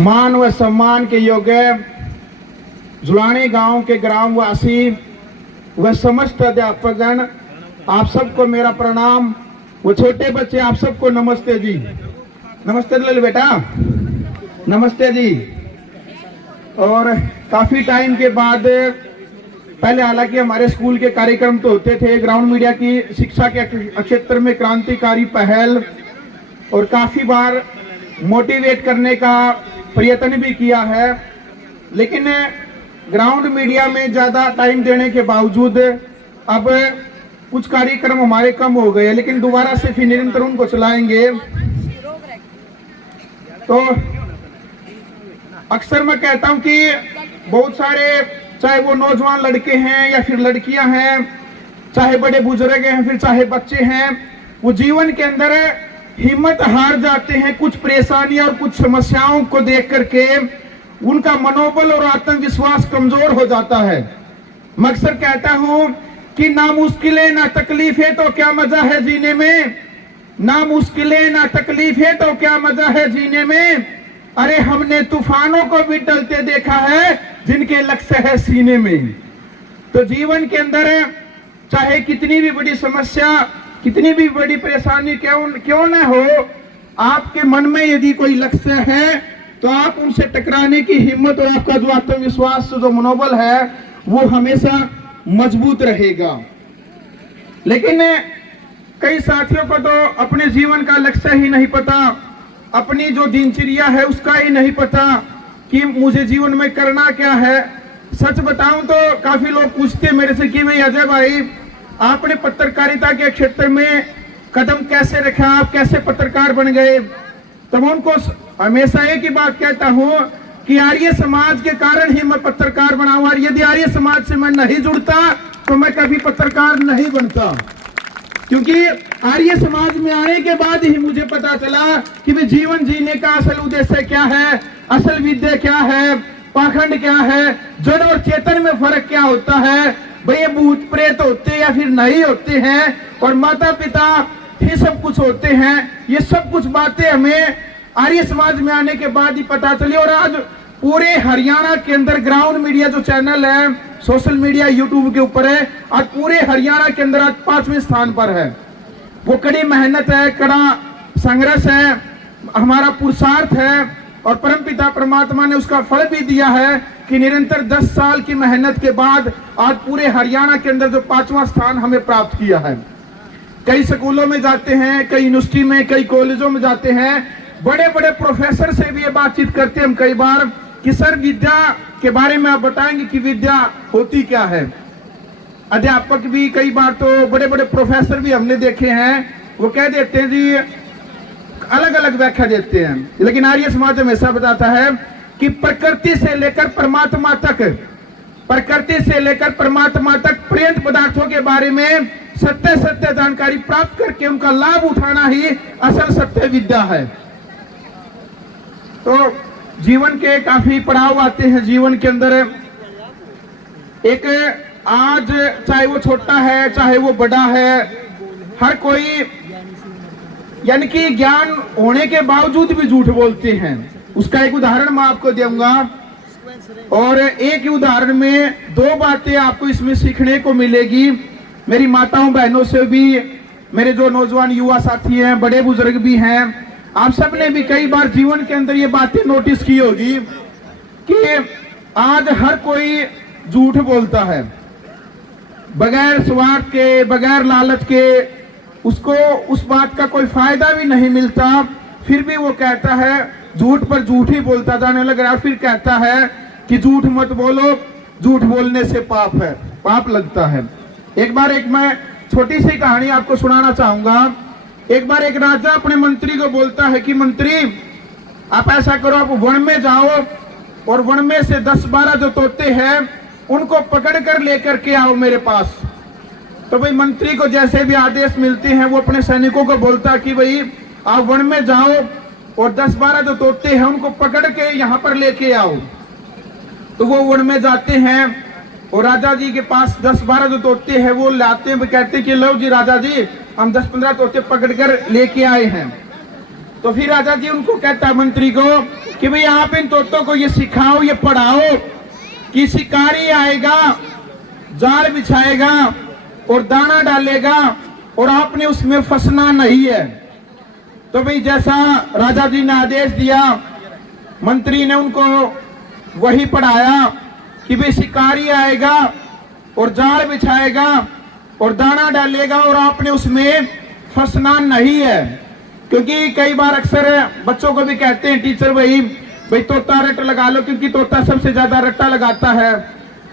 मान व सम्मान के योग्य जुलानी गांव के ग्रामवासी व समस्त अध्यापकगण, आप सबको मेरा प्रणाम। वो छोटे बच्चे आप सबको नमस्ते जी। नमस्ते लल बेटा, नमस्ते जी। और काफी टाइम के बाद, पहले हालांकि हमारे स्कूल के कार्यक्रम तो होते थे, ग्राउंड मीडिया की शिक्षा के क्षेत्र में क्रांतिकारी पहल और काफी बार मोटिवेट करने का प्रयत्न भी किया है, लेकिन ग्राउंड मीडिया में ज्यादा टाइम देने के बावजूद अब कुछ कार्यक्रम हमारे कम हो गए, लेकिन दोबारा से फिर निरंतर उनको चलाएंगे। तो अक्सर मैं कहता हूं कि बहुत सारे, चाहे वो नौजवान लड़के हैं या फिर लड़कियां हैं, चाहे बड़े बुजुर्ग हैं फिर चाहे बच्चे हैं, वो जीवन के अंदर हिम्मत हार जाते हैं। कुछ परेशानियां और कुछ समस्याओं को देख करके उनका मनोबल और आत्मविश्वास कमजोर हो जाता है। मैं अक्सर कहता हूं कि ना मुश्किलें ना तकलीफें तो क्या मजा है जीने में, ना मुश्किलें ना तकलीफें तो क्या मजा है जीने में। अरे हमने तूफानों को भी टलते देखा है जिनके लक्ष्य है सीने में। तो जीवन के अंदर चाहे कितनी भी बड़ी समस्या, कितनी भी बड़ी परेशानी क्यों न हो, आपके मन में यदि कोई लक्ष्य है तो आप उनसे टकराने की हिम्मत और आपका जो आत्मविश्वास, जो मनोबल है, वो हमेशा मजबूत रहेगा। लेकिन कई साथियों को तो अपने जीवन का लक्ष्य ही नहीं पता, अपनी जो दिनचर्या है उसका ही नहीं पता कि मुझे जीवन में करना क्या है। सच बताऊं तो काफी लोग पूछते मेरे से कि भाई अजय भाई, आपने पत्रकारिता के क्षेत्र में कदम कैसे रखा, आप कैसे पत्रकार बन गए? तो मैं उनको हमेशा एक ही बात कहता हूं कि आर्य समाज के कारण ही मैं पत्रकार बना हूं, और यदि आर्य समाज से मैं नहीं जुड़ता तो मैं कभी पत्रकार नहीं बनता। क्योंकि आर्य समाज में आने के बाद ही मुझे पता चला कि वे जीवन जीने का असल उद्देश्य क्या है, असल विद्या क्या है, पाखंड क्या है, जड़ और चेतन में फर्क क्या होता है। भाई भूत प्रेत होते या फिर नहीं होते हैं, और माता पिता ही सब कुछ होते हैं। ये सब कुछ बातें हमें आर्य समाज में आने के बाद ही पता चली। और आज पूरे हरियाणा के अंदर ग्राउंड मीडिया जो चैनल है, सोशल मीडिया यूट्यूब के ऊपर है, आज पूरे हरियाणा के अंदर आज 5वें स्थान पर है। वो कड़ी मेहनत है, कड़ा संघर्ष है, हमारा पुरुषार्थ है, और परमपिता परमात्मा ने उसका फल भी दिया है कि निरंतर 10 साल की मेहनत के बाद आज पूरे हरियाणा के अंदर जो 5वां स्थान हमें प्राप्त किया है। कई स्कूलों में जाते हैं, कई यूनिवर्सिटी में, कई कॉलेजों में जाते हैं, बड़े बड़े प्रोफेसर से भी ये बातचीत करते हैं हम कई बार कि सर विद्या के बारे में आप बताएंगे कि विद्या होती क्या है। अध्यापक भी कई बार, तो बड़े बड़े प्रोफेसर भी हमने देखे हैं, वो कह देते हैं जी, अलग अलग व्याख्या देते हैं। लेकिन आर्य समाज हमेशा बताता है कि प्रकृति से लेकर परमात्मा तक, प्रकृति से लेकर परमात्मा तक पर्यंत पदार्थों के बारे में सत्य जानकारी प्राप्त करके उनका लाभ उठाना ही असल सत्य विद्या है। तो जीवन के काफी पड़ाव आते हैं जीवन के अंदर। एक आज चाहे वो छोटा है चाहे वो बड़ा है, हर कोई यानी कि ज्ञान होने के बावजूद भी झूठ बोलते हैं। उसका एक उदाहरण मैं आपको दूंगा, और एक ही उदाहरण में 2 बातें आपको इसमें सीखने को मिलेगी। मेरी माताओं बहनों से भी, मेरे जो नौजवान युवा साथी हैं, बड़े बुजुर्ग भी हैं, आप सब ने भी कई बार जीवन के अंदर ये बातें नोटिस की होगी कि आज हर कोई झूठ बोलता है, बगैर स्वार्थ के, बगैर लालच के। उसको उस बात का कोई फायदा भी नहीं मिलता, फिर भी वो कहता है, झूठ पर झूठ ही बोलता जाने लग रहा है। फिर कहता है कि झूठ मत बोलो, झूठ बोलने से पाप है, पाप लगता है। एक बार मैं छोटी सी कहानी आपको सुनाना चाहूंगा। एक बार एक राजा अपने मंत्री को बोलता है कि मंत्री, आप ऐसा करो, आप वन में जाओ और वन में से 10-12 जो तोते हैं उनको पकड़ कर लेकर के आओ मेरे पास। तो भाई मंत्री को जैसे भी आदेश मिलते हैं, वो अपने सैनिकों को बोलता कि भाई आप वन में जाओ और 10-12 जो तोते हैं उनको पकड़ के यहाँ पर लेके आओ। तो वो वन में जाते हैं और राजा जी के पास 10-12 जो तोते हैं वो लाते हैं, कहते हैं कि लो जी राजा जी, हम 10-15 तोते पकड़ कर लेके आए हैं। तो फिर राजा जी उनको कहता है मंत्री को कि भाई आप इन तोतों को ये सिखाओ, ये पढ़ाओ कि शिकारी आएगा, जाल बिछाएगा और दाना डालेगा और आपने उसमें फंसना नहीं है। तो भाई जैसा राजा जी ने आदेश दिया, मंत्री ने उनको वही पढ़ाया कि भाई शिकारी आएगा और जाल बिछाएगा और दाना डालेगा और आपने उसमें फंसना नहीं है। क्योंकि कई बार अक्सर बच्चों को भी कहते हैं टीचर भाई तोता रट लगा लो, क्योंकि तोता सबसे ज्यादा रट्टा लगाता है।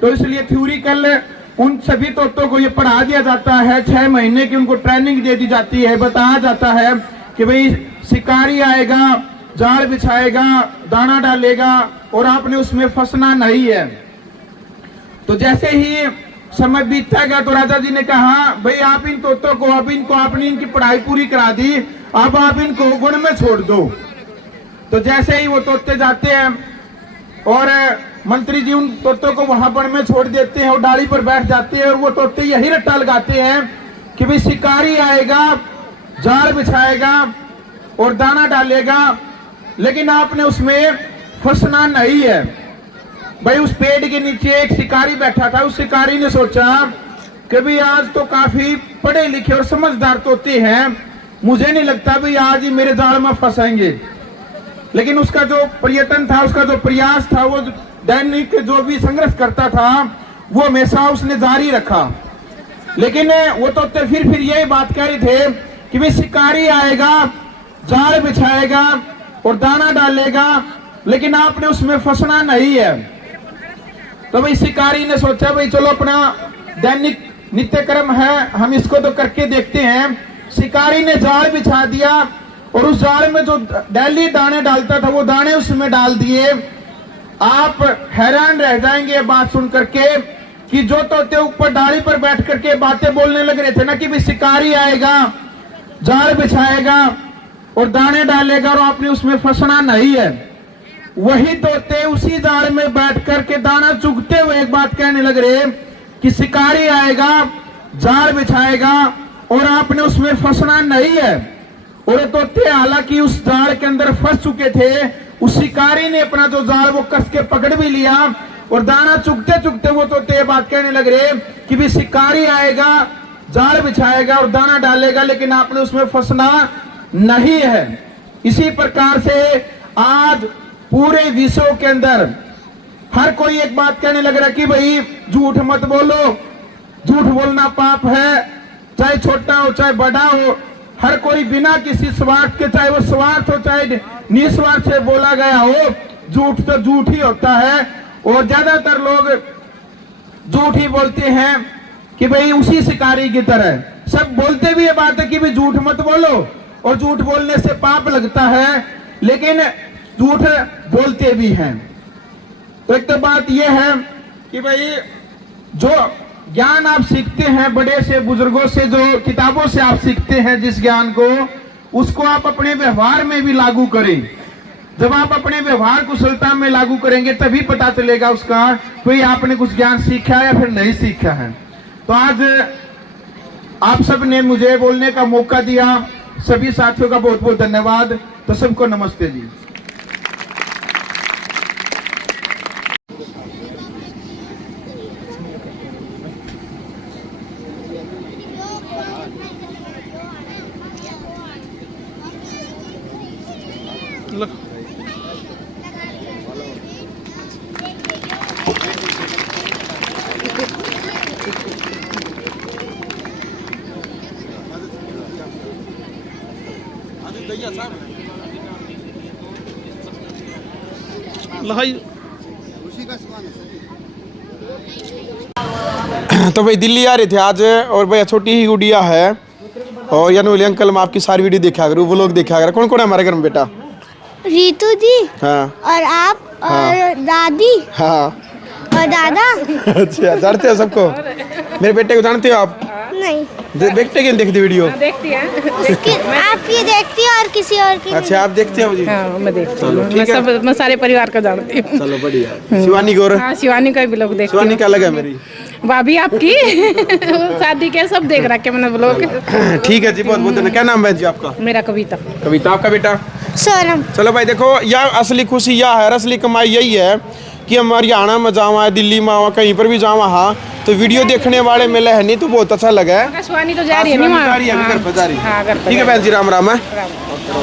तो इसलिए थ्योरिकल उन सभी तोतों को ये पढ़ा दिया जाता है, 6 महीने की उनको ट्रेनिंग दे दी जाती है, बताया जाता है कि भाई शिकारी आएगा, जाल बिछाएगा, दाना डालेगा और आपने उसमें फंसना नहीं है। तो जैसे ही समय बीतता गया तो राजा जी ने कहा भाई आप इन तोतों को, अब इनको आपने इनकी पढ़ाई पूरी करा दी, अब आप इनको गुण में छोड़ दो। तो जैसे ही वो तोते जाते हैं और मंत्री जी उन तोतों को वहां वन में छोड़ देते हैं और डाली पर बैठ जाते हैं और वो तोते यही रट्टा लगाते हैं कि भाई शिकारी आएगा, जाल बिछाएगा और दाना डालेगा, लेकिन आपने उसमें फंसना नहीं है। भाई उस पेड़ के नीचे एक शिकारी बैठा था। उस शिकारी ने सोचा कि भाई आज तो काफी पढ़े लिखे और समझदार तोते हैं, मुझे नहीं लगता भाई आज ही मेरे जाल में फंसेंगे। लेकिन उसका जो प्रयत्न था, उसका जो प्रयास था, वो दैनिक जो भी संघर्ष करता था वो हमेशा उसने जारी रखा। लेकिन वो तोते फिर यही बात कह रहे थे कि भाई शिकारी आएगा, जाल बिछाएगा और दाना डालेगा, लेकिन आपने उसमें फंसना नहीं है। तो भाई शिकारी ने सोचा भाई चलो अपना दैनिक नित्य कर्म है, हम इसको तो करके देखते हैं। शिकारी ने जाल बिछा दिया और उस जाल में जो डेली दाने डालता था वो दाने उसमें डाल दिए। आप हैरान रह जाएंगे बात सुन करके कि जो तोते ऊपर डाली पर बैठ करके बातें बोलने लग रहे थे ना कि भाई शिकारी आएगा, जाल बिछाएगा और दाने डालेगा और आपने उसमें फंसना नहीं है, वही तोते उसी जाल में बैठ करके दाना चुगते हुए एक बात कहने लग रहे कि शिकारी आएगा, जाल बिछाएगा और आपने उसमें फंसना नहीं है। और तोते हालांकि उस जाल के अंदर फंस चुके थे, उस शिकारी ने अपना जो जाल वो कस के पकड़ भी लिया और दाना चुगते चुगते वो तोते बात कहने लग रहे कि भी शिकारी आएगा, जाल बिछाएगा और दाना डालेगा, लेकिन आपने उसमें फंसना नहीं है। इसी प्रकार से आज पूरे विश्व के अंदर हर कोई एक बात कहने लग रहा है कि भाई झूठ मत बोलो, झूठ बोलना पाप है, चाहे छोटा हो चाहे बड़ा हो, हर कोई बिना किसी स्वार्थ के, चाहे वो स्वार्थ हो चाहे निस्वार्थ से बोला गया हो, झूठ तो झूठ ही होता है। और ज्यादातर लोग झूठ ही बोलते हैं कि भाई उसी शिकारी की तरह सब बोलते भी ये बात है कि भाई झूठ मत बोलो और झूठ बोलने से पाप लगता है, लेकिन झूठ बोलते भी हैं। तो एक तो बात यह है कि भाई जो ज्ञान आप सीखते हैं बड़े से बुजुर्गों से, जो किताबों से आप सीखते हैं जिस ज्ञान को, उसको आप अपने व्यवहार में भी लागू करें। जब आप अपने व्यवहार कुशलता में लागू करेंगे तभी पता चलेगा उसका कोई आपने कुछ ज्ञान सीखा है या फिर नहीं सीखा है। तो आज आप सब ने मुझे बोलने का मौका दिया, सभी साथियों का बहुत बहुत धन्यवाद। तो सबको नमस्ते जी। तो भाई दिल्ली आ रहे थे आज, और भैया छोटी ही गुड़िया है और यानी बोले अंकल मैं आपकी सारी वीडियो देखा करूँ, वो लोग देखा करें। कौन कौन है हमारे घर में बेटा? रीतू जी, हाँ, और आप, हाँ, और दादी, हाँ, और दादा। अच्छा, जानते हो सबको? मेरे बेटे को जानते हो आप? नहीं। बेटे की देखती वीडियो? देखती है। आपकी देखती है और किसी और की? अच्छा, आप देखते हो जी? हाँ, मैं देखती चलो हूँ। ठीक है। मैं सारे परिवार को जानती हूँ। चलो बढ़िया। शिवानी को? हाँ, शिवानी का भी लोग देखती शिवानी क्या लगा मेरी भाभी आपकी शादी के सब देख रखे मैंने लोग। ठीक है जी, बहुत बहुत धन्यवाद। क्या नाम है जी आपका? मेरा कविता। कविता। आपका बेटा? सोनम। चलो भाई देखो, यह असली खुशी यह है, असली कमाई यही है कि हम हरियाणा में जावा, दिल्ली में आवा, कहीं पर भी जावा, हाँ तो वीडियो देखने वाले मिले हैं नहीं तो बहुत अच्छा लगा है। आकाशवाणी तो जा रही है नहीं जा रही है, वहाँ। घर पर जा रही हाँ, घर है। पर ठीक है जा बहन जी, राम राम है। रही है।